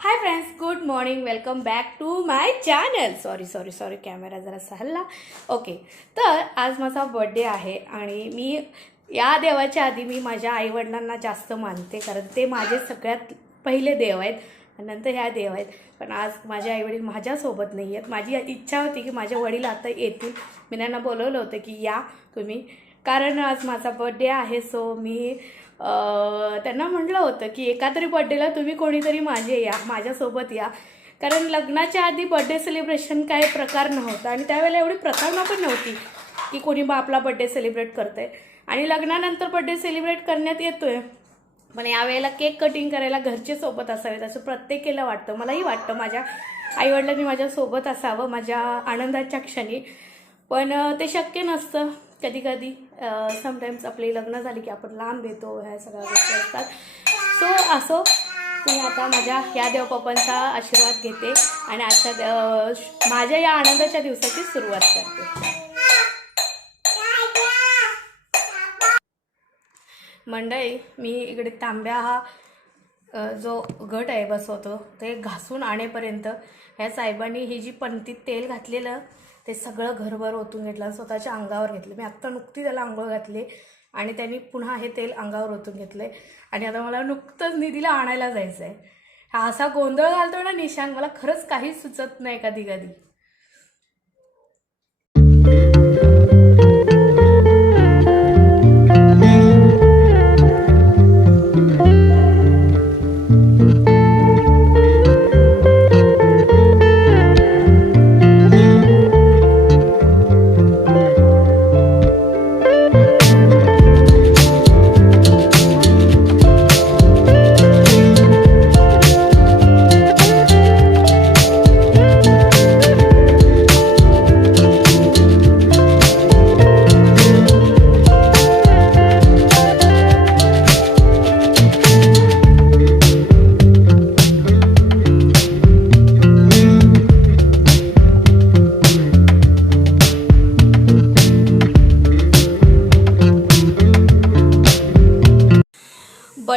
Hi friends good morning welcome back to my channel sorry sorry sorry camera जरा हल्ला okay तर आज माझा बड्डे आहे आणि मी या देवाच्या आधी मी माझ्या आईवडिलांना जास्त मानते कारण ते माझे सगळ्यात पहिले देव आहेत. आणि नंतर ह्या देव आहेत. पण आज माझे आईवडील माझ्यासोबत नाही आहेत. माझी इच्छा होती की माझे वडील आता येतील. मी त्यांना बोलवलं होतं की या तुम्ही. कारण आज माझा बड्डे आहे सो मी त्यांना म्हटलं होतं की एका तरी बड्डेला तुम्ही कोणीतरी माझे या माझ्यासोबत या. कारण लग्नाच्या आधी बड्डे सेलिब्रेशन काय प्रकार नव्हता आणि त्यावेळेला एवढी प्रतारणा पण नव्हती की कोणी बा आपला बड्डे सेलिब्रेट करतंय. आणि लग्नानंतर बड्डे सेलिब्रेट करण्यात येतोय. पण यावेळेला केक कटिंग करायला घरचे सोबत असावेत असं प्रत्येकीला वाटतं. मलाही वाटतं माझ्या आईवडिलांनी माझ्यासोबत असावं माझ्या आनंदाच्या क्षणी. पण ते शक्य नसतं कधी कधी समटाईम्स आपले लग्न झाली की आपण लांब येतो ह्या सगळ्या गोष्टी असतात. सो असो मी आता माझ्या ह्या देवपापांचा आशीर्वाद घेते आणि आजच्या माझ्या या आनंदाच्या दिवसाची सुरुवात करते. मंडळी मी इकडे तांब्या हा जो घट आहे बसवतो ते घासून आणेपर्यंत ह्या साहेबांनी ही जी पणतीत तेल घातलेलं ते सगळं घरभर ओतून घेतलं स्वतःच्या अंगावर घेतलं. मी आत्ता नुकती त्याला आंघोळ घातली आणि त्यांनी पुन्हा हे तेल अंगावर ओतून घेतलं आणि आता मला नुकतंच निधीला आणायला जायचं आहे हा असा गोंधळ घालतो ना निशांग मला खरंच काहीच सुचत नाही कधी कधी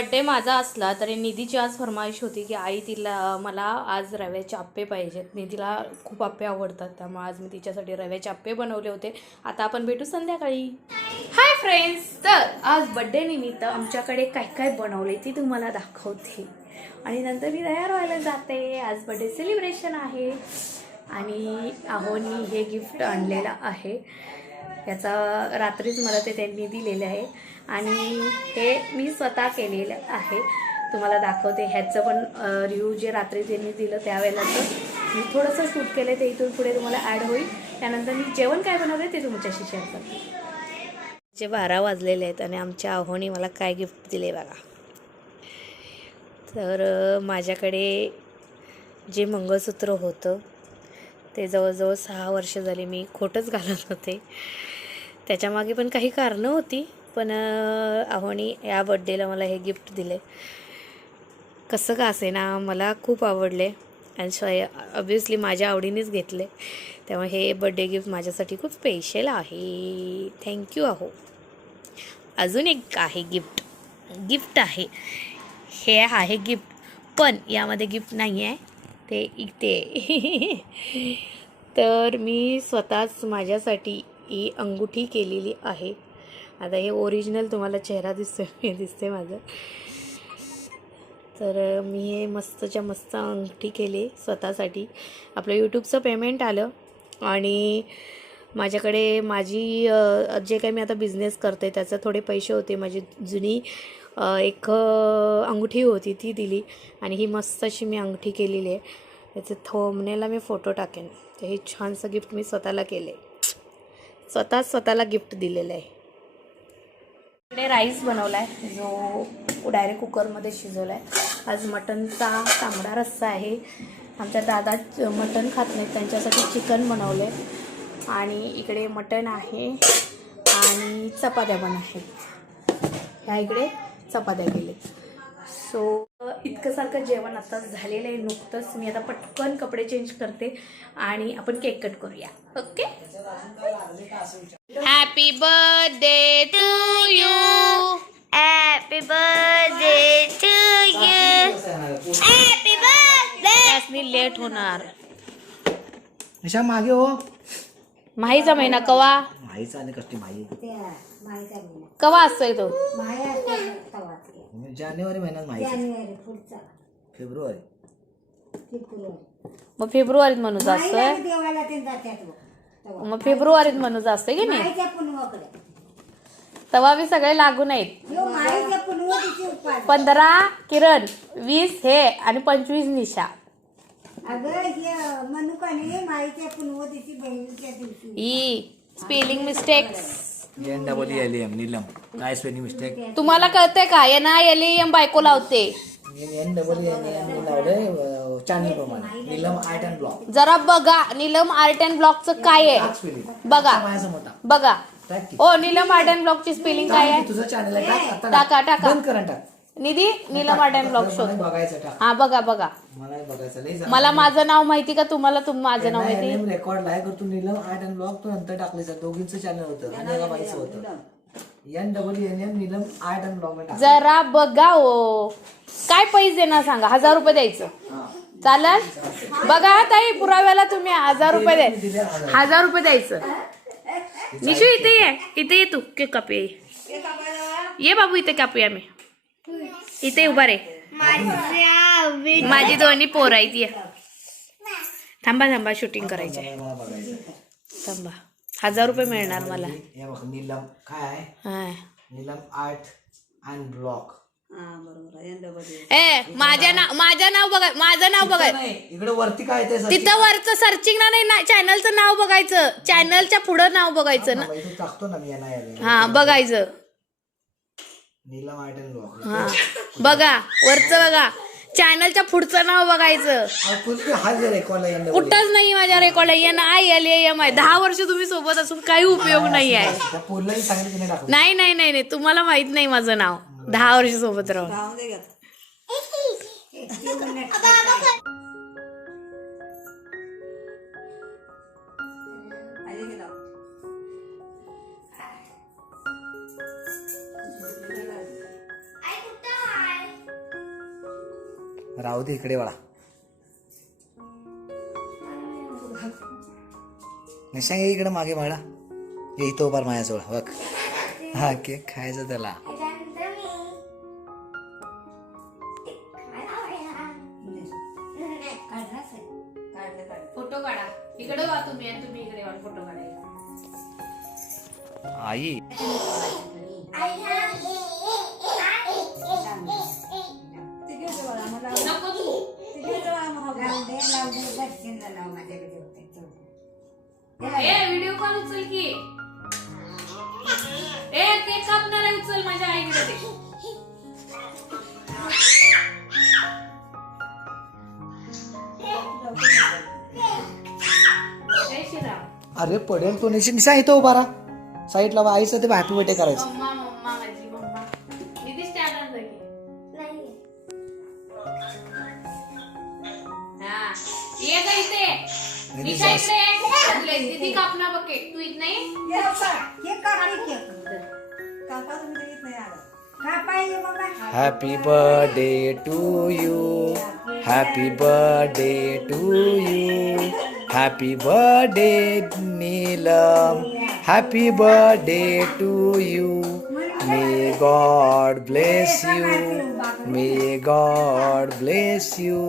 बड्डे माझा असला तरी निधीची आज फरमाईश होती की आई तिला मला आज रव्याचे आप्पे पाहिजेत. निधीला खूप आप्पे आवडतात त्यामुळे आज मी तिच्यासाठी रव्याचे आप्पे बनवले होते. आता आपण भेटू संध्याकाळी. हाय फ्रेंड्स तर आज बड्डे निमित्त आमच्याकडे काय काय बनवले ती तुम्हाला दाखवते. आणि नंतर मी तयार व्हायला जाते. आज बड्डे सेलिब्रेशन आहे. आणि आहोनी हे गिफ्ट आणलेलं आहे. याचा रात्रीच मला ते त्यांनी दिलेलं आहे. आणि हे मी स्वतः केलेलं आहे. तुम्हाला दाखवते. ह्याचं पण रिव्ह्यू जे रात्री त्यांनी दिलं त्यावेळेलाचं. मी थोडंसं शूट केलं ते इथून पुढे तुम्हाला ॲड होईल. त्यानंतर मी जेवण काय बनवलं ते तुमच्याशी शेअर करते. जे बारा वाजलेले आहेत आणि आमच्या आहोनी मला काय गिफ्ट दिले बघा. तर माझ्याकडे जे मंगळसूत्र होतं ते जवळजवळ सहा वर्ष झाली मी खोटंच घालत होते. त्याच्यामागे पण काही कारणं होती पण अं, या बड्डेला मला हे गिफ्ट दिले. कसं का असे ना मला खूप आवडले. आणि स्वय ऑब्वियसली माझ्या आवडीनेच घेतले. त्यामुळे हे बड्डे गिफ्ट माझ्यासाठी खूप स्पेशल आहे. थँक्यू आहो अजून एक आहे गिफ्ट गिफ्ट आहे. हे आहे गिफ्ट पण यामध्ये गिफ्ट नाही आहे ते इथे. तर मी स्वतःच माझ्यासाठी ही अंगुठी केलेली आहे. आता हे ओरिजिनल तुम्हाला चेहरा दिसतोय हे दिसते माझं. तर मी हे मस्तच्या मस्त अंगठी केली स्वतःसाठी. आपलं यूट्यूबचं पेमेंट आलं आणि माझ्याकडे माझी जे काही मी आता बिझनेस करते त्याचे थोडे पैसे होते. माझी जुनी एक अंगठी होती ती दिली आणि ही मस्त अशी मी अंगठी केलेली आहे. त्याचे थोमनेला मी फोटो टाकेन. तर हे छानसं गिफ्ट मी स्वतःला केले स्वतः स्वतःला गिफ्ट दिलेलं आहे. इकडे राईस बनवला आहे जो डायरेक्ट कुकरमध्ये शिजवला आहे आज मटनचा तांबडा रस्सा आहे. आमच्या दादा मटन खात नाहीत. त्यांच्यासाठी चिकन बनवलं आहे आणि इकडे मटन आहे. आणि चपात्या पण आहेत. ह्या इकडे. चपात्या केलेत सो इतकं सारखं जेवण आता झालेलं आहे नुकतंच. मी आता पटकन कपडे चेंज करते आणि आपण केक कट करूया. Okay happy birthday to you Happy birthday to you. Happy birthday. नी लेट होणार. मागे हो. माहीचा महिना कवा? माहीच आले कसली माही. कवा असतोय तो? जानेवारी महिन्यात माही फेब्रुवारी. मग फेब्रुवारीत म्हणून असतोय देवाला ते जात्यात बघ. मग फेब्रुवारीत म्हणून असतंय की नाही? पुनवाकडे. तवा बी सगळे लागून आहेत यो माईच्या पुनवतीची उपास पंधरा किरण वीस हे आणि पंचवीस निशा. अगं हे मनुकाने माईच्या पुनवतीची बहिणीच्या दिवशी. E spelling mistakes N double L M Neelam काय स्पेलिंग मिस्टेक तुम्हाला कळतंय का? एन आय एल एम बायको लावते. एन डबल एल एम लावलंय चॅनल प्रमाणे. नीलम आर्ट अँड ब्लॉक जरा बघा नीलम आर्ट अँड ब्लॉकचं काय आहे? स्पेलिंग बघा. बघा. टाक की. ओ नीलम आर्ट अँड ब्लॉकची स्पेलिंग काय आहे? तुझं चॅनल आहे टाक. आता टाका, टाक. टाका. बंद कर आणि टाक. निधी नीलम शोध. बघायचं टाक. हा बघा बघा. मला बघायचं लई मला माझं नाव माहिती का? तुम्हाला तुम माझं नाव माहिती? रेकॉर्ड आहे कर तू नीलम आर्ट अँड ब्लॉग तू नंतर टाकले दोघींचं चॅनल होतं आणि N double N M Neelam. Art and blog जरा बघा ओ काय पैसे देणार सांगा? हजार रुपये द्यायचं. चालेल? बघा ताई पुराव्याला तुम्ही हजार रुपये द्या हजार. रुपये द्यायचं. निशू इथे ये. इथे ये तू. केक कापूया ये. ये बाबू इथे कापूया मी. इथे उभा रे. माझी दोन्ही पोर आहेत ये. थांबा थांबा शूटिंग करायची थांबा. हजार रुपये मिळणार मला. हे बघ नीलम काय? आहे हा. नीलम आर्ट अँड ब्लॉग ए माझ्या नाव माझं नाव बघा माझं नाव बघा. इकडे वरती काय ते तिथं वरचं सर्चिंग ना नाही ना चॅनलचं नाव बघायचं. चॅनलच्या पुढं नाव बघायचं ना. हा बघायचं नीलम आर्ट अँड ब्लॉग हा. बघा वरचं बघा. चॅनलच्या पुढचं नाव बघायचं. हा. कुठंच नाही माझ्या record N I L M I दहा वर्ष तुम्ही सोबत असून काही उपयोग नाही आहे नाही नाही नाही नाही नाही. तुम्हाला माहीत नाही माझं नाव. दहा वर्ष सोबत राहून. राहू दे इकडे वळा. निशांग इकडे मागे मला ये इथं उभार माझ्याजवळ बघ. हा केक खायचा त्याला. लाव माझ्याकडे होते व्हिडिओ कॉल उचल की. ए कापणार आहे उचल माझ्या आईकडे दे जय श्रीराम अरे पडेल तो निशा निशा इथं उभा राहा साईडला बा, आईचं ते हॅपी बर्थडे करायचं. ये. दीदी तू इथे नाही? हे happy birthday to you happy birthday to you happy birthday Neelam happy birthday to you may God bless you may God bless you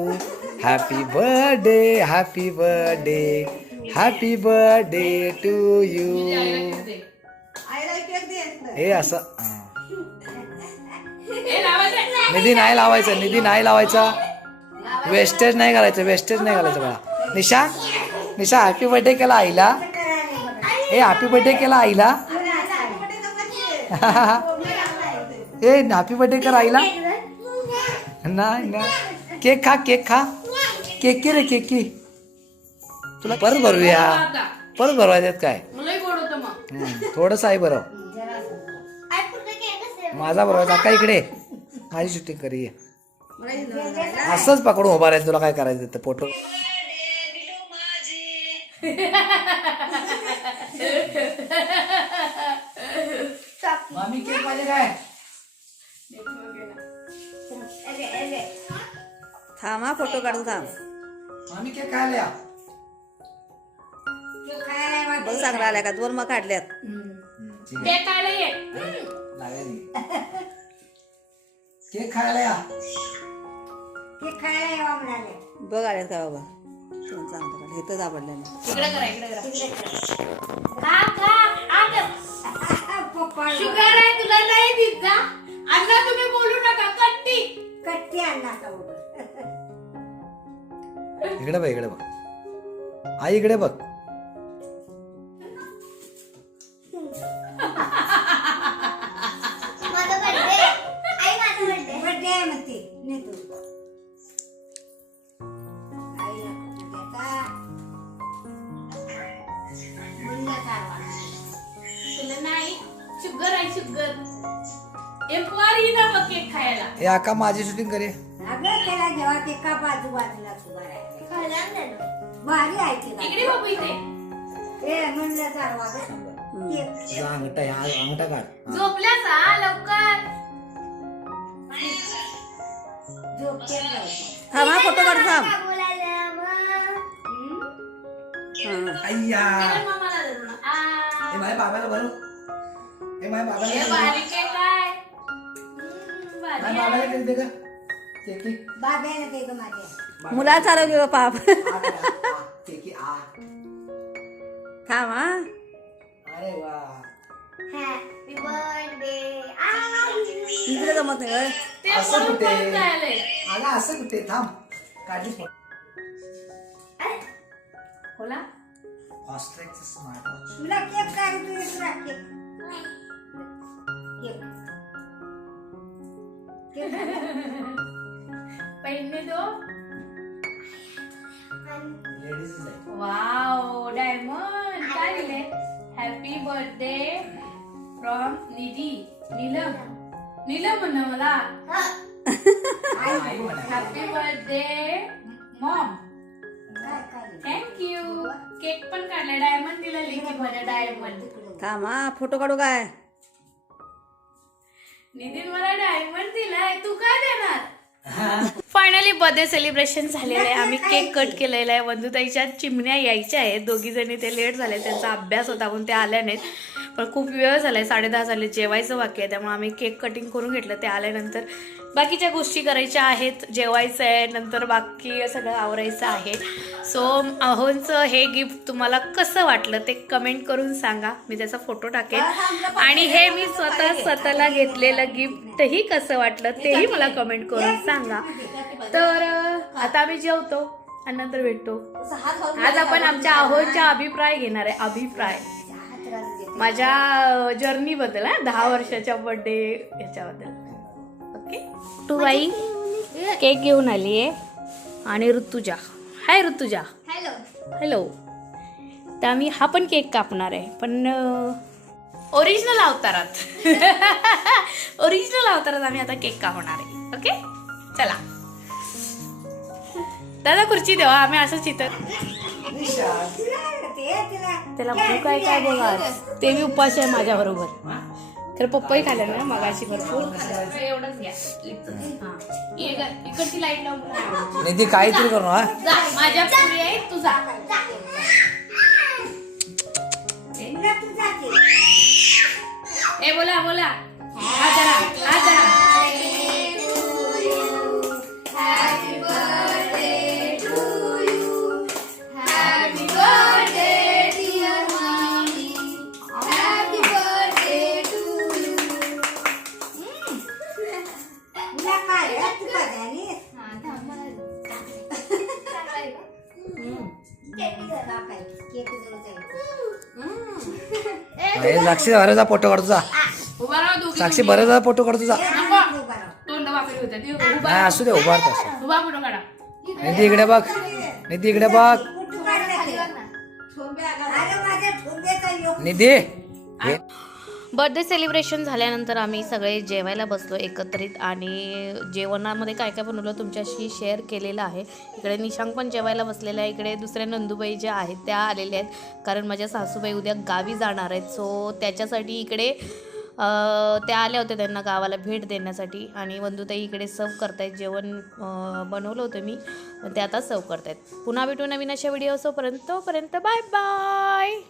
happy birthday happy birthday happy birthday to you हे असं हां. निधी नाही लावायचा निधी नाही लावायचा. Wastage नाही करायचं wastage नाही करायचं मला निशा निशा हॅपी बर्थडे केला आईला. ए हॅपी बर्थडे केला आईला. ए हॅपी बर्थडे कर आईला. नाही ना केक खा केक खा. केक की रे केक की? तुला परत भरूया. परत भरवाय त्यात काय थोडंसं आहे बरं माझा बरोबर का इकडे. माझी शूटिंग करी असंच पकडून उभा राहायचं तुला काय करायचं ते फोटो मामी केक पाहिजे काय? थांब हा फोटो काढून थांब. मामी केक खायला या. तू खायला ये बघ. चांगला आल्या का? दोन मग काढल्यात. केक खायला ये लागेल. केक खायला या. बघ आल्यात का बाबा? दोन चांगलं काढलं इथंच आवडलं नाही इकडे करा इकडे करा. खा खा आग पप्पा शुगर आहे तुला नाही अण्णा तुम्ही बोलू नका. कट्टी. कट्टी आणला. इकडे बघ इकडे बघ. आई इकडे बघ. शुगर आहे शुगर. एक वार मग केक खायला. हे आका माझी शूटिंग करे. अगं त्याला जेव्हा ते का बाजू बाजूला उभा राहिला. भारी आहे. इकडे बघू इथे ए म्हणलं चालवा. तुझा अंगठा ह्या अंगठा काढ झोपल्यास हा लवकर झोप केक लावते. थांब हा फोटो काढ थांब? हा. अय्या. हे माझ्या बाबाला बोलव हे माझ्या बाबाला हे दे. बारीक आहे काय हम्म, माझ्या भारी बाबाला आहे. कधी दे का केक केक बाब्याने ते गं माझ्या मुला चालव की पाप थांब हा. अरे वा. इकडे जमत नाही. ते असं कुठे? पण जायलंय. अगं असं कुठे? थांब. काढलीस खोला ऑस्ट्रेकचं स्मार्ट वॉच तुला केक काय तू दुसरा केक. केक. केक. पहनने दो. लेडीज आहे वाव डायमंड काय लिहिले happy birthday from Nidhi Neelam Neelam म्हण मला. हॅपी बर्थडे मॉम काय काय थँक्यू केक पण काढलाय. डायमंड दिला लिखी मला डायमंड थांब फोटो काढू काय? नितीन मला डायमंड दिलाय. तू काय देणार? फायनली बर्थडे सेलिब्रेशन झालेलं आहे. आम्ही केक कट केलेला आहे. वंदुताईच्या चिमण्या यायच्या आहेत. दोघी जणी ते लेट झाले. त्यांचा अभ्यास होता म्हणून ते आल्या नाहीत. पण खूप वेळ झालाय. साडे दहा झाले. जेवायचं बाकी आहे. त्यामुळे आम्ही केक कटिंग करून घेतलं. ते आल्यानंतर बाकीच्या गोष्टी करायच्या आहेत जेवायचं आहे नंतर बाकी सगळं आवरायचं आहे. सो अहोंचं हे गिफ्ट तुम्हाला कसं वाटलं ते कमेंट करून सांगा. मी त्याचा फोटो टाकेन. आणि हे मी स्वतः स्वतःला घेतलेलं गिफ्टही कसं वाटलं तेही मला कमेंट करून सांगा. तर आता आम्ही जेवतो आणि नंतर भेटतो. आज आपण आमच्या अहोंच्या अभिप्राय घेणार आहे. अभिप्राय. माझ्या जर्नी बद्दल हा दहा वर्षाच्या बर्थडे याच्याबद्दल. टू बाई केक घेऊन आली आहे. आणि Rutuja. Hi Rutuja. Hello hello तर आम्ही हा पण केक कापणार आहे पण ओरिजिनल अवतारात. ओरिजिनल अवतारात आम्ही आता केक कापणार आहे. ओके? चला. दादा खुर्ची देवा आम्ही असंच इथं. त्याला भूक आहे काय बघा. ते मी उपास आहे माझ्या बरोबर तर पप्पाही खाल्ला ना मगाशी भरपूर. एवढंच घ्या. हा. ये ग, इकडची लाइट लावून निधी काहीतरी करू हा? जा माझ्या पुरी आहे तू जा. ए बोला बोला. हे साक्षी बरेचदा फोटो काढ तुझा उभा राहा दोघी साक्षी बरेचदा फोटो काढ तुझा तोंड वाकडे होते ते उभा नाही असू दे उभारतो असं उभा फोटो काढा. निधी इकडे बघ. निधी इकडे बघ. निधी. बर्थडे सेलिब्रेशन झाल्यानंतर आम्ही सगळे जेवायला बसलो एकत्रित आणि जेवणामध्ये काय काय बनवलं तुमच्याशी शेअर केलेलं आहे. इकडे निशांक पण जेवायला बसलेला आहे. इकडे दुसऱ्या नंदूबाई ज्या आहेत त्या आलेल्या आहेत. कारण माझ्या सासूबाई उद्या गावी जाणार आहेत. सो त्याच्यासाठी इकडे त्या आल्या होत्या त्यांना गावाला भेट देण्यासाठी. आणि बंधुताई इकडे सर्व करतायत. जेवण बनवलं होतं मी. ते आता सर्व करतायत. पुन्हा भेटू नवीन अशा व्हिडिओ असोपर्यंत तोपर्यंत बाय बाय